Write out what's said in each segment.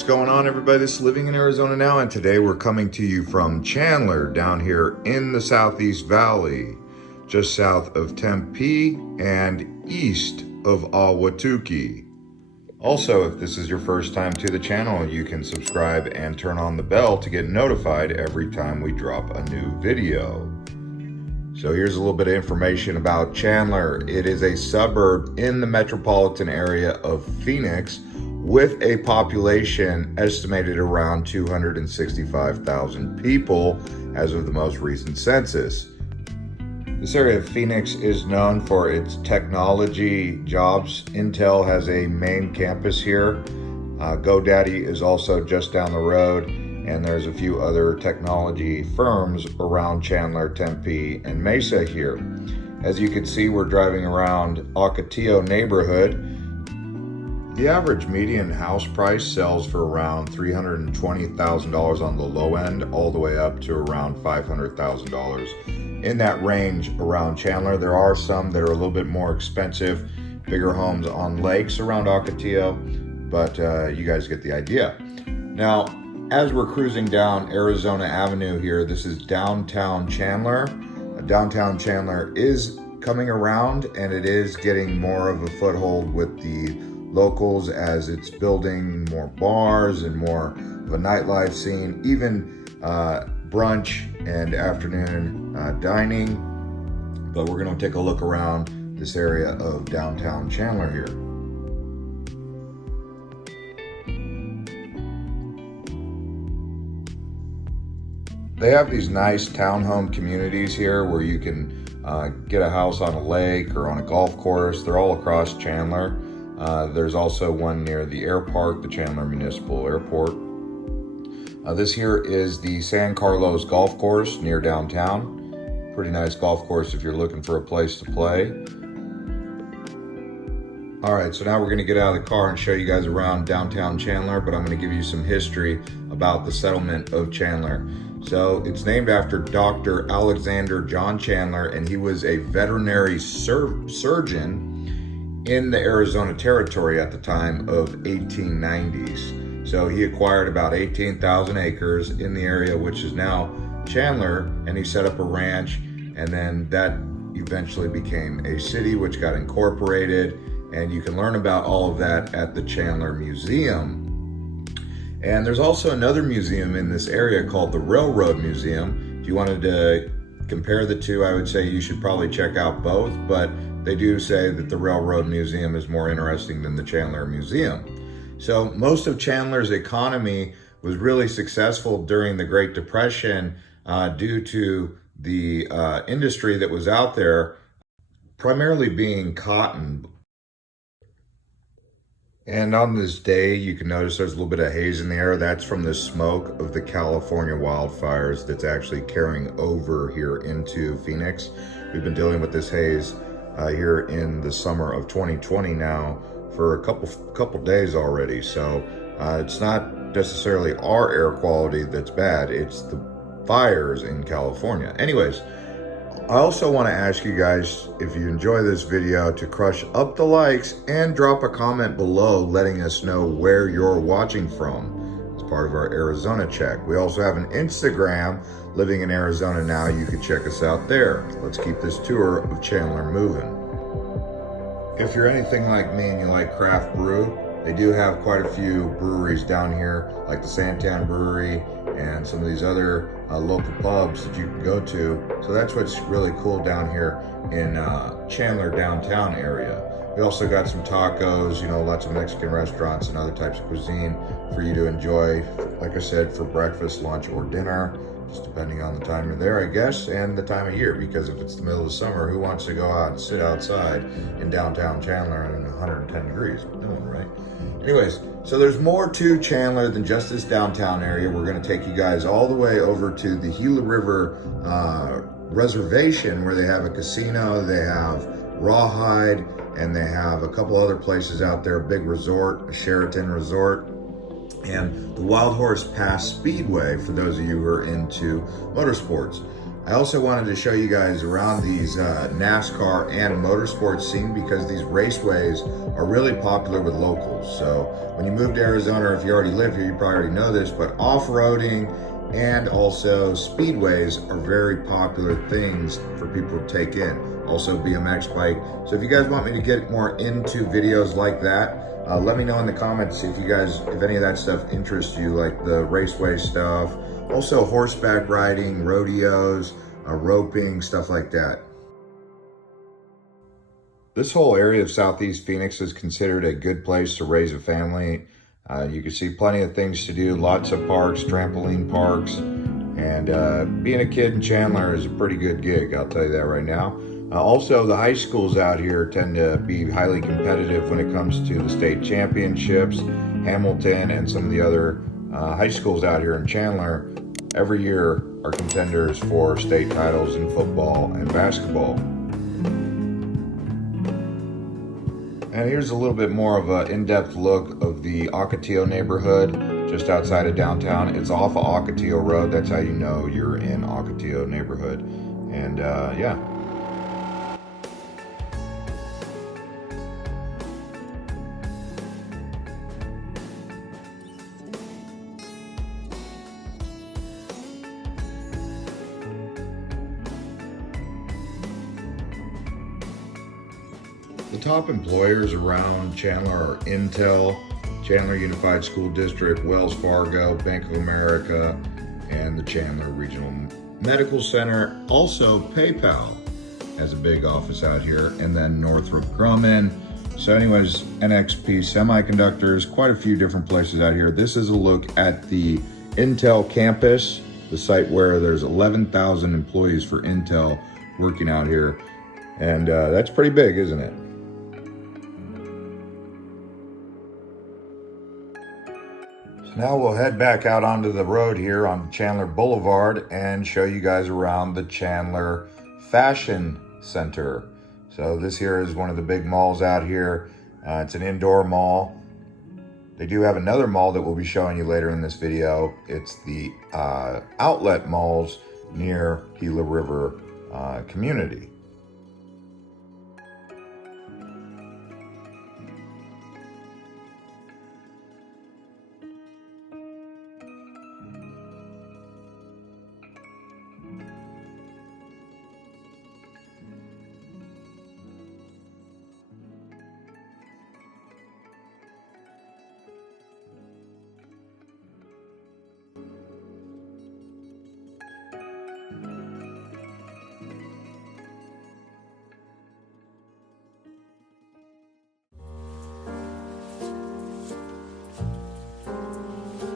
What's going on, everybody? This is Living in Arizona Now, and today we're coming to you from Chandler down here in the Southeast Valley, just south of Tempe and east of Ahwatukee. Also, if this is your first time to the channel, you can subscribe and turn on the bell to get notified every time we drop a new video. So here's a little bit of information about Chandler. It is a suburb in the metropolitan area of Phoenix with a population estimated around 265,000 people as of the most recent census. This area of Phoenix is known for its technology jobs. Intel has a main campus here. GoDaddy is also just down the road, and there's a few other technology firms around Chandler, Tempe, and Mesa here. As you can see, we're driving around Ocotillo neighborhood. The average median house price sells for around $320,000 on the low end, all the way up to around $500,000. In that range around Chandler, there are some that are a little bit more expensive, bigger homes on lakes around Ocotillo, but you guys get the idea. Now, as we're cruising down Arizona Avenue here, this is downtown Chandler. Downtown Chandler is coming around, and it is getting more of a foothold with the locals as it's building more bars and more of a nightlife scene, even brunch and afternoon dining. But we're going to take a look around this area of downtown Chandler here. They have these nice townhome communities here where you can get a house on a lake or on a golf course. They're all across Chandler. There's also one near the airport, the Chandler Municipal Airport. This here is the San Carlos Golf Course near downtown. Pretty nice golf course if you're looking for a place to play. All right, so now we're gonna get out of the car and show you guys around downtown Chandler, but I'm gonna give you some history about the settlement of Chandler. So it's named after Dr. Alexander John Chandler, and he was a veterinary surgeon in the Arizona Territory at the time of 1890s. So he acquired about 18,000 acres in the area, which is now Chandler, and he set up a ranch, and then that eventually became a city which got incorporated, and you can learn about all of that at the Chandler Museum. And there's also another museum in this area called the Railroad Museum. If you wanted to compare the two, I would say you should probably check out both, but they do say that the Railroad Museum is more interesting than the Chandler Museum. So most of Chandler's economy was really successful during the Great Depression due to the industry that was out there, primarily being cotton. And on this day, you can notice there's a little bit of haze in the air. That's from the smoke of the California wildfires that's actually carrying over here into Phoenix. We've been dealing with this haze here in the summer of 2020 now for a couple days already. So it's not necessarily our air quality that's bad, it's the fires in California. Anyways, I also want to ask you guys, if you enjoy this video, to crush up the likes and drop a comment below letting us know where you're watching from as part of our Arizona check. We also have an Instagram, Living in Arizona Now. You can check us out there. Let's keep this tour of Chandler moving. If you're anything like me and you like craft brew, they do have quite a few breweries down here, like the Santan Brewery and some of these other local pubs that you can go to. So that's what's really cool down here in Chandler downtown area. We also got some tacos, lots of Mexican restaurants and other types of cuisine for you to enjoy, like I said, for breakfast, lunch, or dinner, just depending on the time you're there, I guess, and the time of year, because if it's the middle of the summer, who wants to go out and sit outside in downtown Chandler in 110 degrees? No one, right? Anyways, so there's more to Chandler than just this downtown area. We're going to take you guys all the way over to the Gila River Reservation, where they have a casino, they have Rawhide, and they have a couple other places out there, a big resort, a Sheraton resort, and the Wild Horse Pass Speedway for those of you who are into motorsports. I also wanted to show you guys around these NASCAR and motorsports scene, because these raceways are really popular with locals. So when you move to Arizona, or if you already live here, you probably already know this, but off-roading and also speedways are very popular things for people to take in. Also BMX bike. So if you guys want me to get more into videos like that, let me know in the comments if any of that stuff interests you, like the raceway stuff. Also horseback riding, rodeos, roping, stuff like that. This whole area of Southeast Phoenix is considered a good place to raise a family. You can see plenty of things to do, lots of parks, trampoline parks, and being a kid in Chandler is a pretty good gig, I'll tell you that right now. Also, the high schools out here tend to be highly competitive when it comes to the state championships. Hamilton and some of the other high schools out here in Chandler every year are contenders for state titles in football and basketball. And here's a little bit more of an in-depth look of the Ocotillo neighborhood just outside of downtown. It's off of Ocotillo Road. That's how you know you're in Ocotillo neighborhood. And yeah. The top employers around Chandler are Intel, Chandler Unified School District, Wells Fargo, Bank of America, and the Chandler Regional Medical Center. Also, PayPal has a big office out here, and then Northrop Grumman. So anyways, NXP Semiconductors, quite a few different places out here. This is a look at the Intel campus, the site where there's 11,000 employees for Intel working out here. And that's pretty big, isn't it? Now we'll head back out onto the road here on Chandler Boulevard and show you guys around the Chandler Fashion Center. So this here is one of the big malls out here. It's an indoor mall. They do have another mall that we'll be showing you later in this video. It's the outlet malls near Gila River community.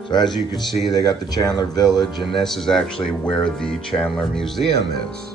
So as you can see, they got the Chandler Village, and this is actually where the Chandler Museum is.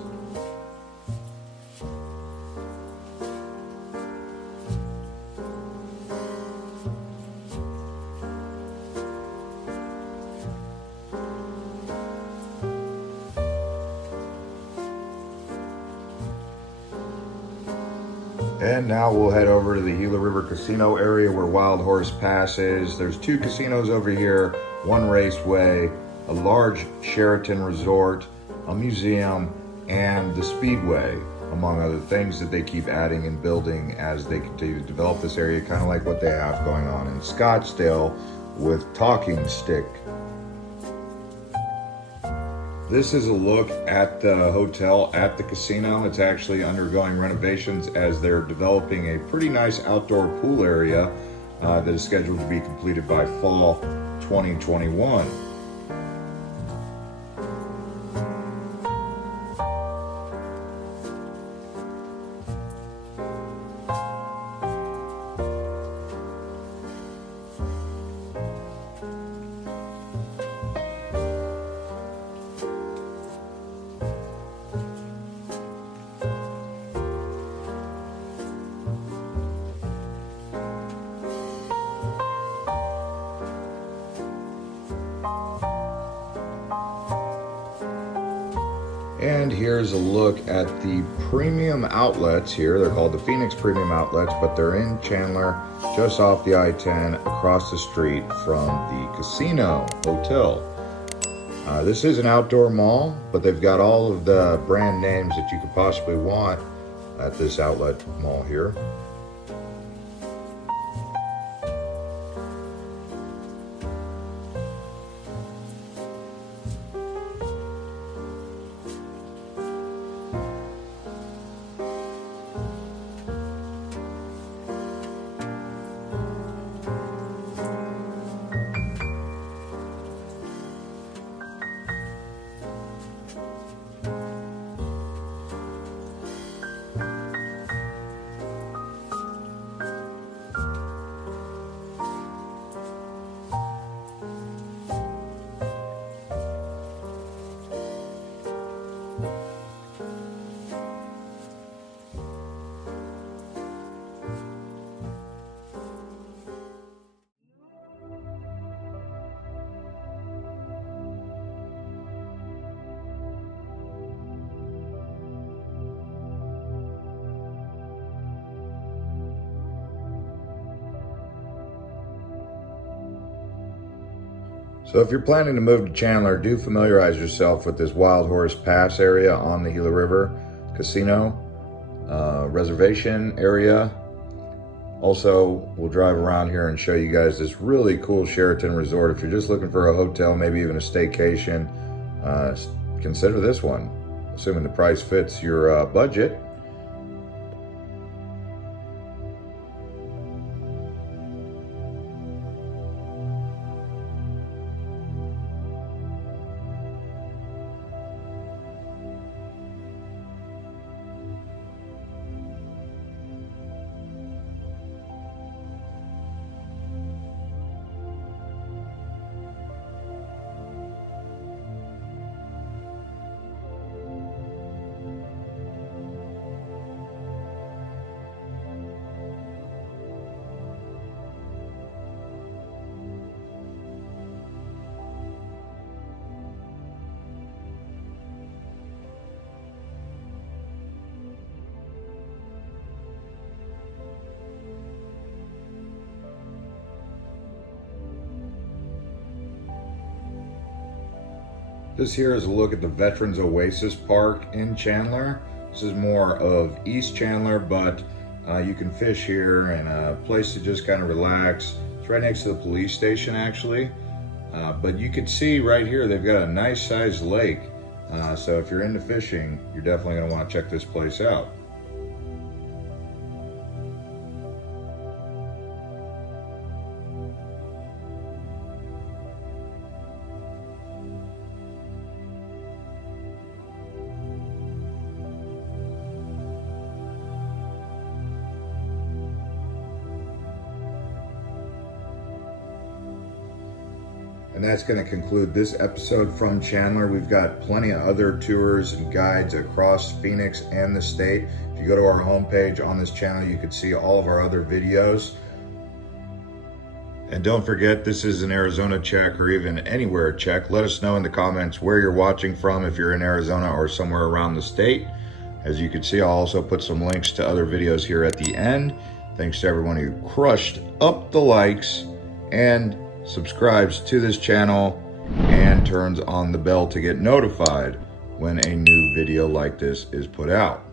And now we'll head over to the Gila River Casino area where Wild Horse Pass is. There's 2 casinos over here, 1 raceway, a large Sheraton resort, a museum, and the Speedway, among other things that they keep adding and building as they continue to develop this area, kind of like what they have going on in Scottsdale with Talking Stick. This is a look at the hotel at the casino. It's actually undergoing renovations as they're developing a pretty nice outdoor pool area that is scheduled to be completed by fall 2021. And here's a look at the premium outlets here. They're called the Phoenix Premium Outlets, but they're in Chandler, just off the I-10, across the street from the Casino Hotel. This is an outdoor mall, but they've got all of the brand names that you could possibly want at this outlet mall here. So if you're planning to move to Chandler, do familiarize yourself with this Wild Horse Pass area on the Gila River Casino reservation area. Also, we'll drive around here and show you guys this really cool Sheraton resort. If you're just looking for a hotel, maybe even a staycation, consider this one, assuming the price fits your budget. This here is a look at the Veterans Oasis Park in Chandler. This is more of East Chandler, but you can fish here and a place to just kind of relax. It's right next to the police station actually. But you can see right here, they've got a nice sized lake. So if you're into fishing, you're definitely gonna want to check this place out. And that's going to conclude this episode from Chandler. We've got plenty of other tours and guides across Phoenix and the state. If you go to our homepage on this channel, you can see all of our other videos. And don't forget, this is an Arizona check or even anywhere check. Let us know in the comments where you're watching from if you're in Arizona or somewhere around the state. As you can see, I'll also put some links to other videos here at the end. Thanks to everyone who crushed up the likes and subscribes to this channel and turns on the bell to get notified when a new video like this is put out.